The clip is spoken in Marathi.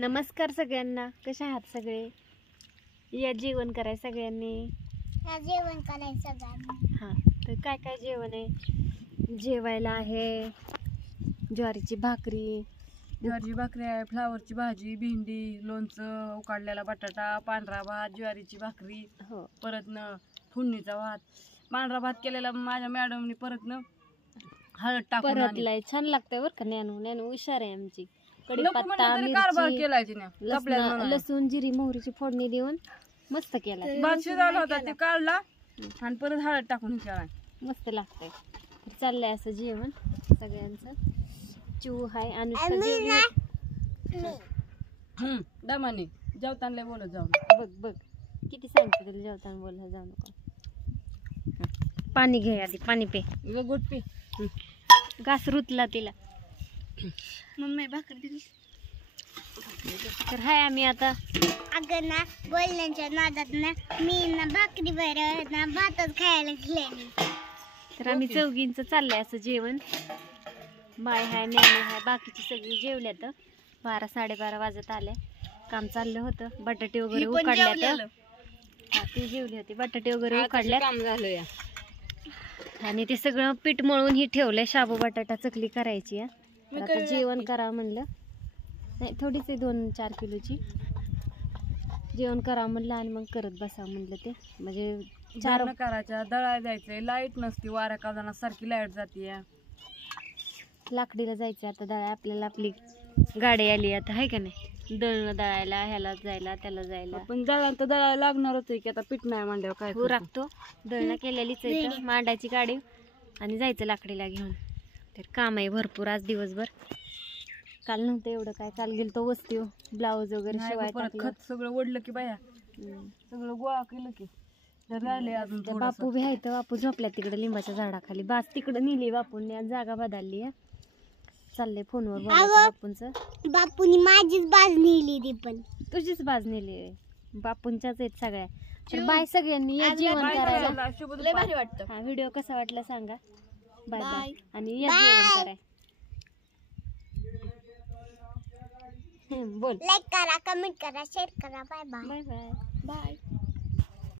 नमस्कार सगळ्यांना, कशा आहात सगळे? या जेवण कराय सगळ्यांनी. जेवण करायचं सगळ्यांनी. हां, तर काय काय जेवण आहे? जेवायला आहे ज्वारीची भाकरी आहे, फ्लावरची भाजी, भेंडी, लोणचं, उकडलेला बटाटा, पांढरा भात, ज्वारीची भाकरी, हो. परत न फोडणीचा भात. पांढरा भात केलेला माझ्या मॅडमनी परत न हळद टाकून परतलाय. छान लागतंय बरं का. नॅनू हुशार आहे आमची. कारभार कढीपत्ता, केलाय तिने. लसूण, जिरी, मोहरीची फोडणी देऊन मस्त केला. भात शिजवला होता ते काढला आणि परत हळद टाकून केलाय. मस्त लागतंय. तर चाललंय असं जेवण सगळ्यांचं. चिऊ हाय, अनुष्का जेवली. दमाने जेवताना बोलत जाऊ. बघ किती सांगते तुला जेवताना बोलायला जाऊ नको. पाणी घे, आधी पाणी पे. गुट पी. घास रुतला तिला. मम्मी भाकरी दिली. तर हाय आम्ही आता अगं ना बोलण्याच्या नादात ना मी ना भाकरी बरं ना भातच खायला गेले. तर आम्ही चौघींचं चाललंय असं जेवण. बाय हाय, नॅनू हाय, बाकीची सगळी जेवल्यात. 12-12:30 वाजत आले. काम चाललं होतं. बटाटे वगैरे उकडल्यात. हा, ती जेवली होती. बटाटे वगैरे उकडल्यात. काम झालं या. आणि ते सगळं पीठ मळून ही ठेवलंय. शाबू बटाटा चकली करायची आहे. तर आता जेवण करा म्हणलं. नाही, थोडीच आहे, 2-4 किलोची. जेवण करा म्हणलं आणि मग करत बसा म्हणलं. ते म्हणजे 4 करायच्या, दळायला जायचंय. लाईट नसती, वाऱ्या काजाना सारखी लाईट जाते. लाकडीला जायचं आता दळा. आपल्याला आपली गाडी आली आता, आहे का नाही? दळणं दळायला, ह्याला जायला, त्याला जायला. पण दळायला तर दळायला लागणार होतं की आता पीठ नाही मांडल्यावर काय हो, राखतो. दळणं केलेलीच आहे. मांडायची गाडी आणि जायचं लाकडीला घेऊन. तर काम आहे भरपूर आज दिवसभर. काल नव्हतं एवढं काय. काल गेलो तो वस्ती ब्लाऊज वगैरे शिवाय. परत खत सगळं ओढलं की बाया, सगळं गोळा केलं की राहिले अजून. बापू बी आहे तर बापू झोपल्या तिकडे लिंबाच्या झाडाखाली. बास तिकडे नेली बापूंनी. आज जागा बदलली आहे. चाललंय फोनवर बोलायचं बापूंचं. बापूनी माझीच बाज नेली ती. पण तुझीच बाज नेली. बापूंच्याच आहेत सगळ्या. तर बाय सगळ्यांनी, या जेवण करायला. भारी वाटतं. हा, व्हिडिओ कसा वाटला सांगा. Bye bye. आणि या जेवण कराय. बोल. लाईक करा, कमेंट करा, शेअर करा. Bye bye. Bye bye. Bye.